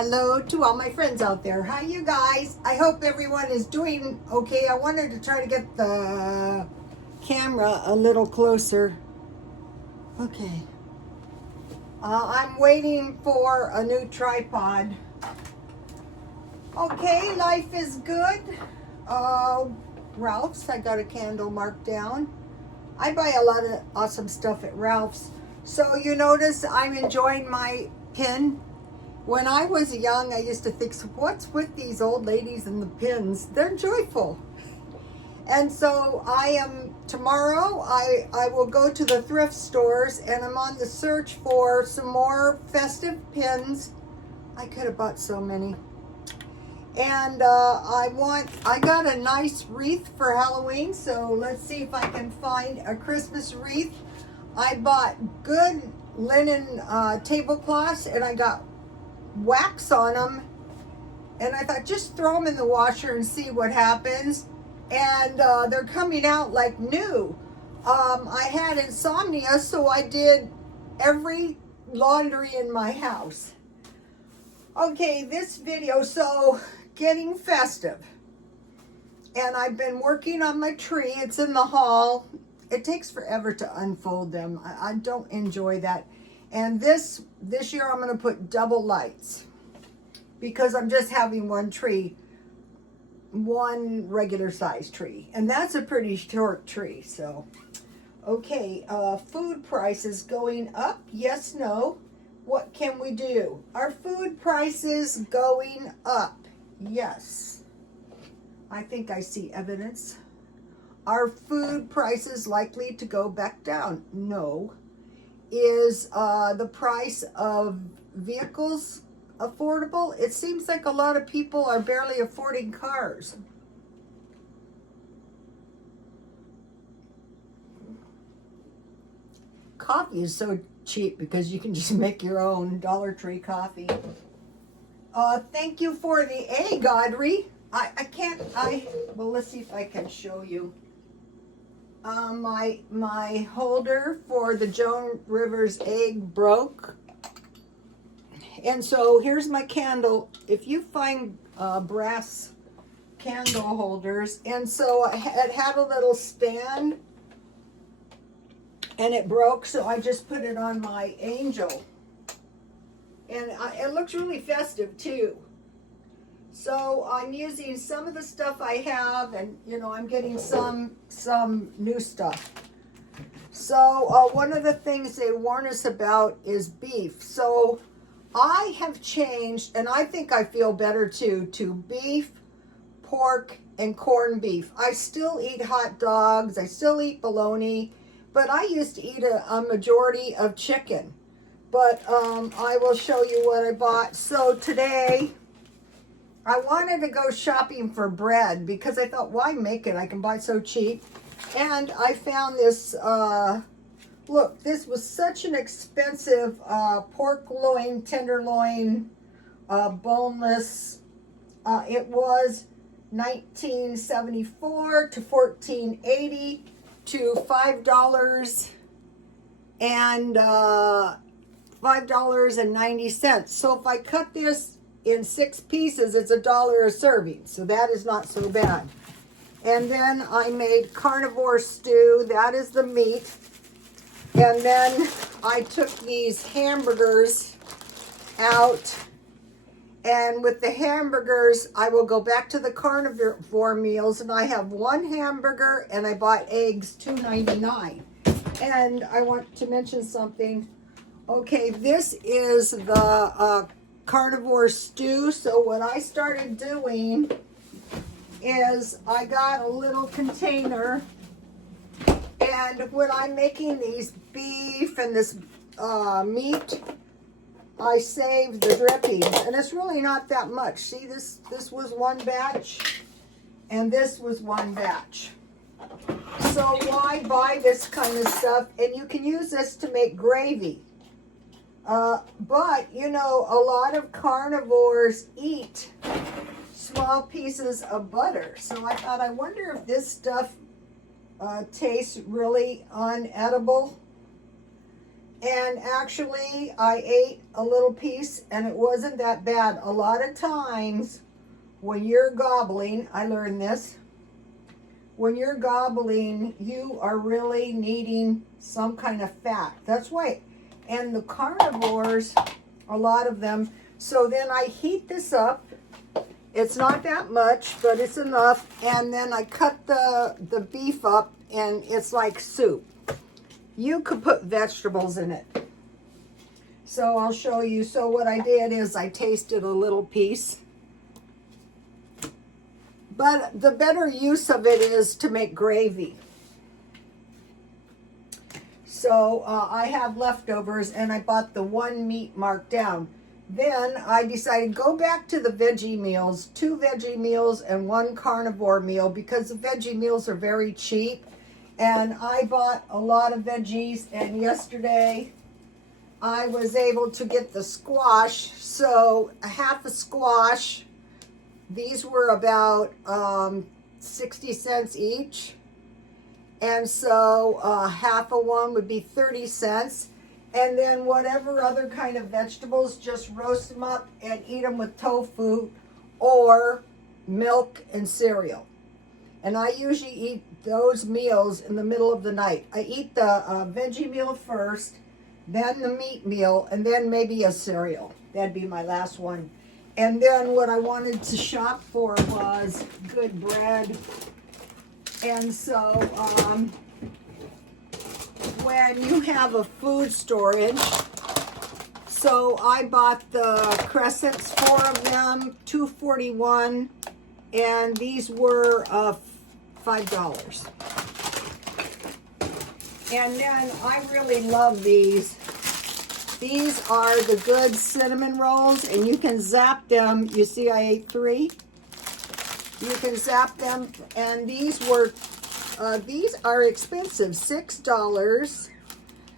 Hello to all my friends out there. Hi, you guys. I hope everyone is doing okay. I wanted to try to get the camera a little closer. Okay. I'm waiting for a new tripod. Okay, life is good. Ralph's, I got a candle marked down. I buy a lot of awesome stuff at Ralph's. So you notice I'm enjoying my pin. When I was young, I used to think, so what's with these old ladies and the pins? They're joyful. And so tomorrow I will go to the thrift stores and I'm on the search for some more festive pins. I could have bought so many. And I got a nice wreath for Halloween, so let's see if I can find a Christmas wreath. I bought good linen tablecloths and I got wax on them, and I thought just throw them in the washer and see what happens. And they're coming out like new. I had insomnia, so I did every laundry in my house. Okay, this video, so getting festive, and I've been working on my tree. It's in the hall. It takes forever to unfold them. I don't enjoy that. And this year I'm going to put double lights because I'm just having one tree, one regular size tree. And that's a pretty short tree. So, okay, food prices going up. Yes, no. What can we do? Are food prices going up? Yes. I think I see evidence. Are food prices likely to go back down? No. Is the price of vehicles affordable? It seems like a lot of people are barely affording cars. Coffee is so cheap because you can just make your own Dollar Tree coffee. Thank you for the egg, Audrey. Well, let's see if I can show you. My holder for the Joan Rivers egg broke. And so here's my candle. If you find brass candle holders, and so it had a little stand and it broke, so I just put it on my angel. And it looks really festive too. So I'm using some of the stuff I have, and I'm getting some new stuff. So one of the things they warn us about is beef. So I have changed, and I think I feel better too, to beef, pork, and corned beef. I still eat hot dogs, I still eat bologna, but I used to eat a majority of chicken. But I will show you what I bought. So today, I wanted to go shopping for bread because I thought, why make it? I can buy so cheap. And I found this, look, this was such an expensive pork loin, tenderloin, boneless. It was $19.74 to $14.80 to $5 and $5.90. So if I cut this in 6 pieces, it's $1 a serving, so that is not so bad. And then I made carnivore stew. That is the meat. And then I took these hamburgers out, and with the hamburgers I will go back to the carnivore meals, and I have one hamburger, and I bought eggs, $2.99. And I want to mention something. Okay, this is the carnivore stew. So what I started doing is I got a little container, and when I'm making these beef and this meat, I save the drippings, and it's really not that much. See, this was one batch, and this was one batch. So why buy this kind of stuff? And you can use this to make gravy. But, a lot of carnivores eat small pieces of butter. So I thought, I wonder if this stuff tastes really unedible. And actually, I ate a little piece and it wasn't that bad. A lot of times when you're gobbling, I learned this, when you're gobbling, you are really needing some kind of fat. That's why, and the carnivores, a lot of them, so then I heat this up. It's not that much, but it's enough. And then I cut the beef up and it's like soup. You could put vegetables in it. So I'll show you. So what I did is I tasted a little piece. But the better use of it is to make gravy. So I have leftovers and I bought the one meat marked down. Then I decided go back to the veggie meals, 2 veggie meals and 1 carnivore meal, because the veggie meals are very cheap. And I bought a lot of veggies, and yesterday I was able to get the squash. So a half a squash, these were about 60 cents each. And so half of one would be 30 cents. And then whatever other kind of vegetables, just roast them up and eat them with tofu or milk and cereal. And I usually eat those meals in the middle of the night. I eat the veggie meal first, then the meat meal, and then maybe a cereal. That'd be my last one. And then what I wanted to shop for was good bread. And so when you have a food storage, so I bought the crescents, 4 of them, $2.41, and these were $5. And then I really love these. These are the good cinnamon rolls, and you can zap them. You see I ate 3. You can zap them, and these are expensive, $6.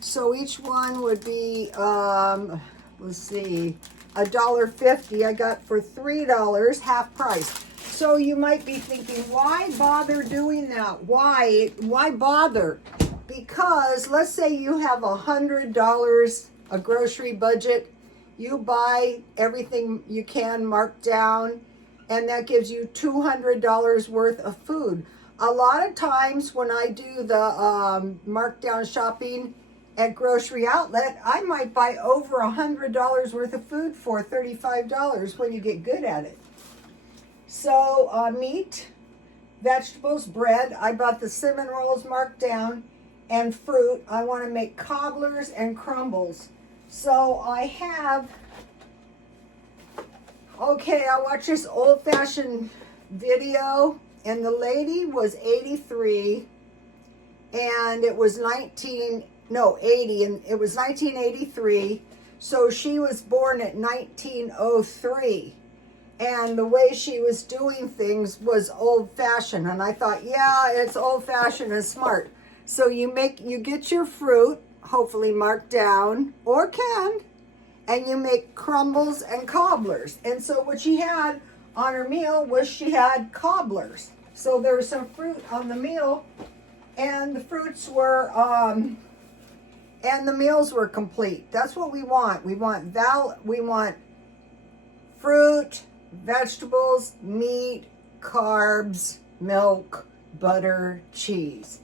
So each one would be, let's see, $1.50. I got for $3, half price. So you might be thinking, why bother doing that? Why bother? Because let's say you have $100, a grocery budget. You buy everything you can marked down, and that gives you $200 worth of food. A lot of times when I do the markdown shopping at Grocery Outlet, I might buy over $100 worth of food for $35 when you get good at it. So meat, vegetables, bread. I bought the cinnamon rolls marked down, and fruit. I want to make cobblers and crumbles. So I have, okay, I watched this old-fashioned video, and the lady was 83, and it was 80, and it was 1983, so she was born at 1903, and the way she was doing things was old-fashioned, and I thought, yeah, it's old-fashioned and smart. So you get your fruit, hopefully marked down or canned, and you make crumbles and cobblers. And so what she had on her meal was she had cobblers. So there was some fruit on the meal, and the fruits were, and the meals were complete. That's what we want. We want fruit, vegetables, meat, carbs, milk, butter, cheese.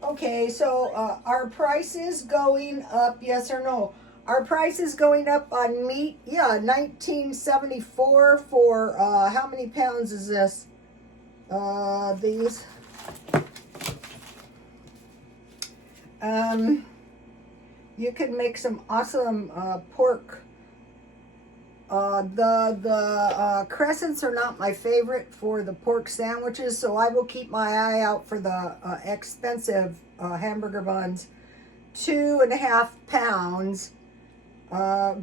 Okay, so our price is going up, yes or no? Our price is going up on meat. Yeah, $19.74 for, how many pounds is this? These. You can make some awesome pork. The crescents are not my favorite for the pork sandwiches, so I will keep my eye out for the expensive hamburger buns. 2.5 pounds,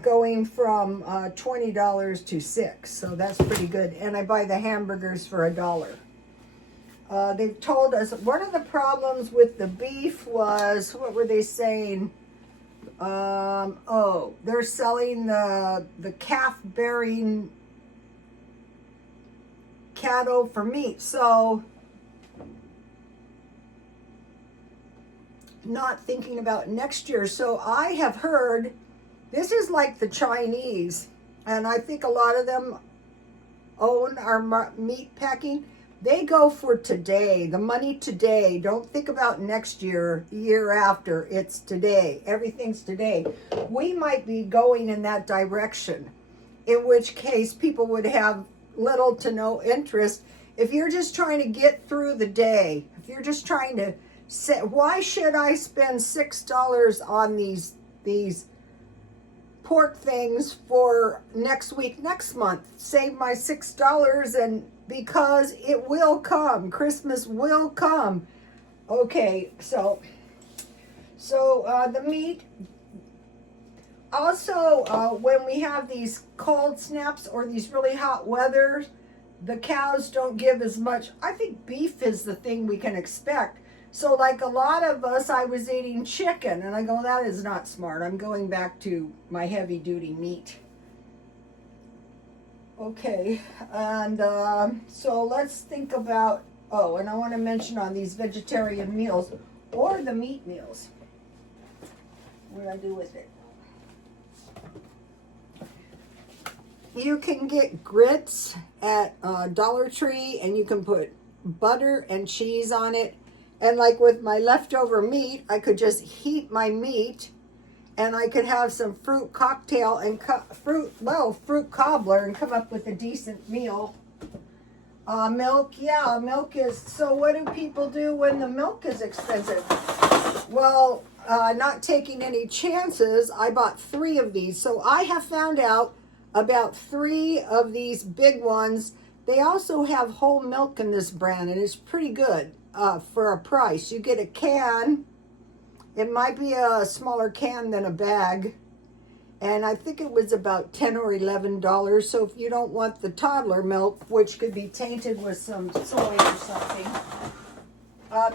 going from $20 to $6, so that's pretty good. And I buy the hamburgers for $1. They've told us one of the problems with the beef was, what were they saying? They're selling the calf-bearing cattle for meat. So not thinking about next year. So I have heard this is like the Chinese, and I think a lot of them own our meat packing. They go for today, the money today. Don't think about next year, the year after. It's today. Everything's today. We might be going in that direction, in which case people would have little to no interest. If you're just trying to get through the day, if you're just trying to say, why should I spend $6 on these pork things for next week, next month? Save my $6, and because it will come. Christmas will come. Okay, so the meat. Also, when we have these cold snaps or these really hot weathers, the cows don't give as much. I think beef is the thing we can expect. So like a lot of us, I was eating chicken, and I go, that is not smart. I'm going back to my heavy duty meat. Okay, and so let's think about, oh, and I want to mention on these vegetarian meals or the meat meals, what do I do with it? You can get grits at Dollar Tree, and you can put butter and cheese on it. And like with my leftover meat, I could just heat my meat, and I could have some fruit cocktail and fruit cobbler and come up with a decent meal. Milk, yeah, milk is, so what do people do when the milk is expensive? Well, not taking any chances, I bought 3 of these. So I have found out about 3 of these big ones. They also have whole milk in this brand, and it's pretty good for a price. You get a can. It might be a smaller can than a bag, and I think it was about $10 or $11. So if you don't want the toddler milk, which could be tainted with some soy or something,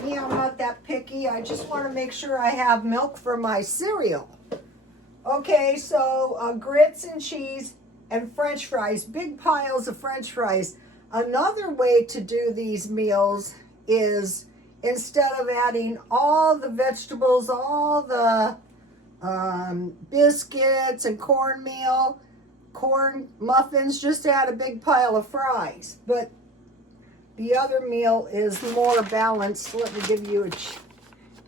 me, I'm not that picky. I just want to make sure I have milk for my cereal. Okay, so grits and cheese and French fries, big piles of French fries. Another way to do these meals is, instead of adding all the vegetables, all the biscuits and cornmeal, corn muffins, just add a big pile of fries. But the other meal is more balanced. Let me give you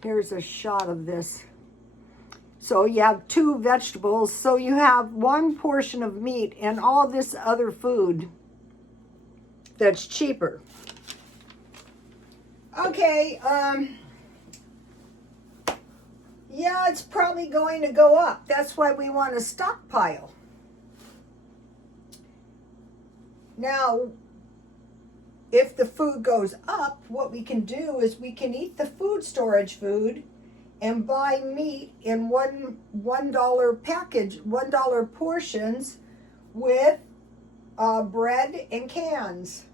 here's a shot of this. So you have 2 vegetables, so you have 1 portion of meat and all this other food that's cheaper. Okay, yeah, it's probably going to go up. That's why we want to stockpile. Now, if the food goes up, what we can do is we can eat the food storage food and buy meat in $1 package, $1 portions with bread and cans.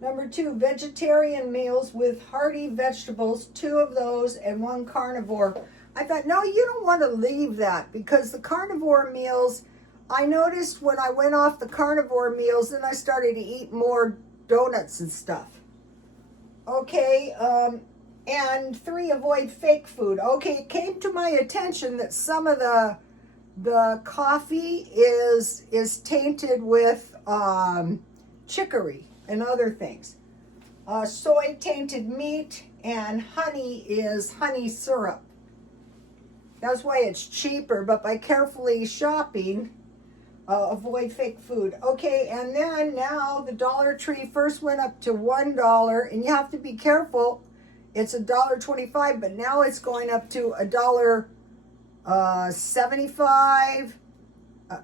Number 2, vegetarian meals with hearty vegetables, 2 of those and 1 carnivore. I thought, no, you don't want to leave that, because the carnivore meals, I noticed when I went off the carnivore meals, then I started to eat more donuts and stuff. Okay, and 3, avoid fake food. Okay, it came to my attention that some of the coffee is tainted with chicory and other things. Soy tainted meat, and honey is honey syrup. That's why it's cheaper, but by carefully shopping, avoid fake food. Okay, and then now the Dollar Tree first went up to $1, and you have to be careful. It's $1.25, but now it's going up to $1.75.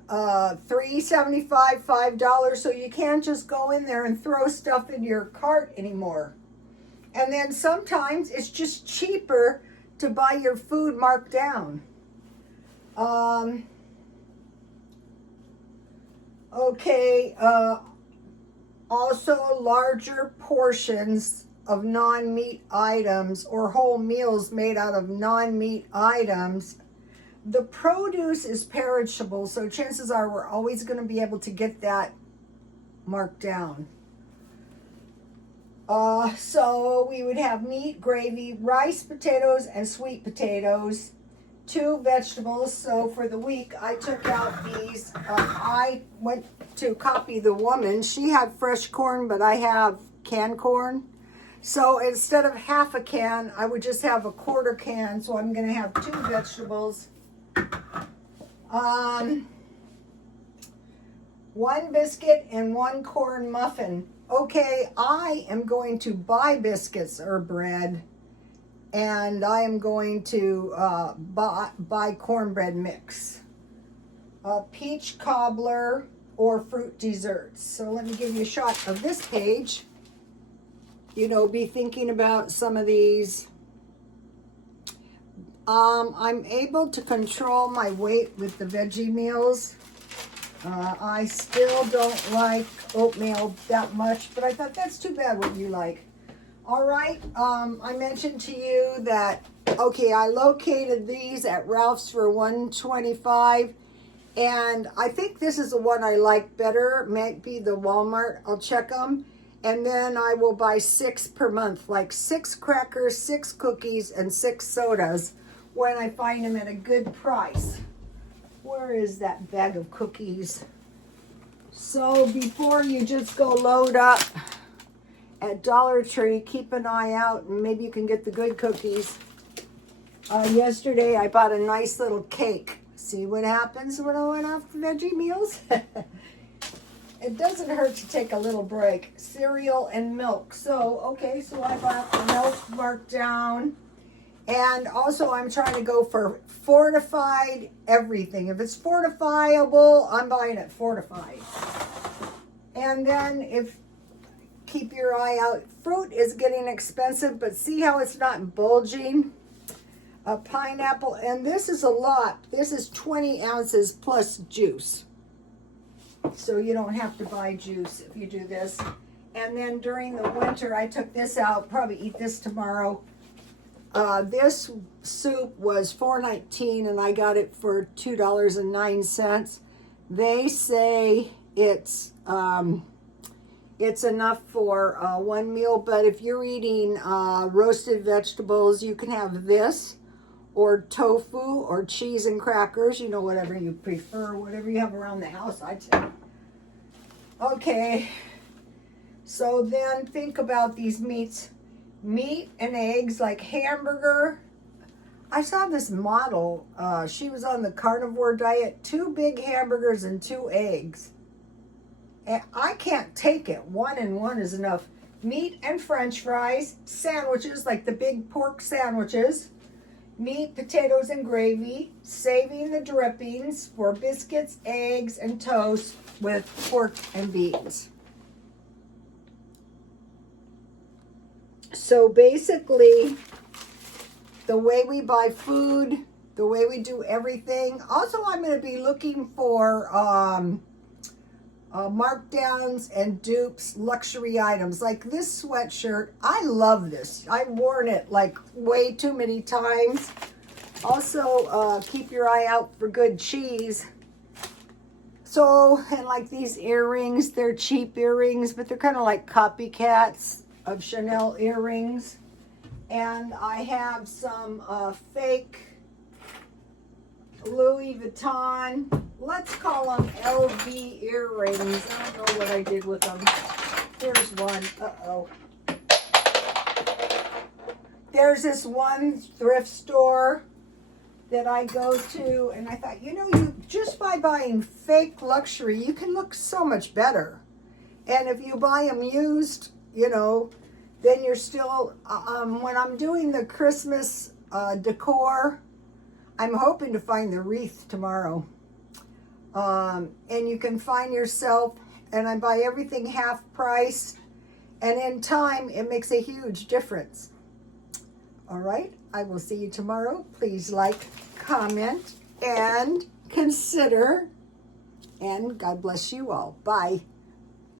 $3.75, $5, so you can't just go in there and throw stuff in your cart anymore. And then sometimes it's just cheaper to buy your food marked down. Okay, also larger portions of non-meat items or whole meals made out of non-meat items. The produce is perishable, so chances are we're always going to be able to get that marked down. So we would have meat, gravy, rice, potatoes, and sweet potatoes, 2 vegetables. So for the week, I took out these. I went to copy the woman. She had fresh corn, but I have canned corn. So instead of half a can, I would just have a quarter can. So I'm going to have 2 vegetables. 1 biscuit and 1 corn muffin. Okay, I am going to buy biscuits or bread, and I am going to buy cornbread mix. Peach cobbler or fruit desserts. So let me give you a shot of this page. You know, be thinking about some of these. I'm able to control my weight with the veggie meals. I still don't like oatmeal that much, but I thought that's too bad what you like. All right, I mentioned to you that, okay, I located these at Ralph's for $125, and I think this is the one I like better. Might be the Walmart. I'll check them, and then I will buy 6 per month, like 6 crackers, 6 cookies, and 6 sodas when I find them at a good price. Where is that bag of cookies? So before you just go load up at Dollar Tree, keep an eye out and maybe you can get the good cookies. Yesterday I bought a nice little cake. See what happens when I went off the veggie meals? It doesn't hurt to take a little break. Cereal and milk. So, okay, so I bought the milk marked down. And also I'm trying to go for fortified everything. If it's fortifiable, I'm buying it fortified. And then keep your eye out. Fruit is getting expensive, but see how it's not bulging? A pineapple, and this is a lot. This is 20 ounces plus juice. So you don't have to buy juice if you do this. And then during the winter, I took this out, probably eat this tomorrow. This soup was $4.19 and I got it for $2.09. They say it's enough for 1 meal, but if you're eating roasted vegetables, you can have this or tofu or cheese and crackers, you know, whatever you prefer, whatever you have around the house, I'd say. Okay, so then think about these meats. Meat and eggs, like hamburger. I saw this model, she was on the carnivore diet, 2 big hamburgers and 2 eggs. And I can't take it. 1 and 1 is enough. Meat and French fries, sandwiches, like the big pork sandwiches. Meat, potatoes, and gravy, saving the drippings for biscuits, eggs, and toast with pork and beans. So basically, the way we buy food, the way we do everything. Also, I'm going to be looking for markdowns and dupes, luxury items. Like this sweatshirt, I love this. I've worn it like way too many times. Also, keep your eye out for good cheese. So, and like these earrings, they're cheap earrings, but they're kind of like copycats of Chanel earrings. And I have some fake Louis Vuitton, let's call them LV earrings. I don't know what I did with them. Here's one. Uh-oh. There's this one thrift store that I go to, and I thought, you know, you just by buying fake luxury, you can look so much better. And if you buy them used, you know, then you're still, when I'm doing the Christmas decor, I'm hoping to find the wreath tomorrow. And you can find yourself, and I buy everything half price, and in time, it makes a huge difference. All right, I will see you tomorrow. Please like, comment, and consider, and God bless you all. Bye.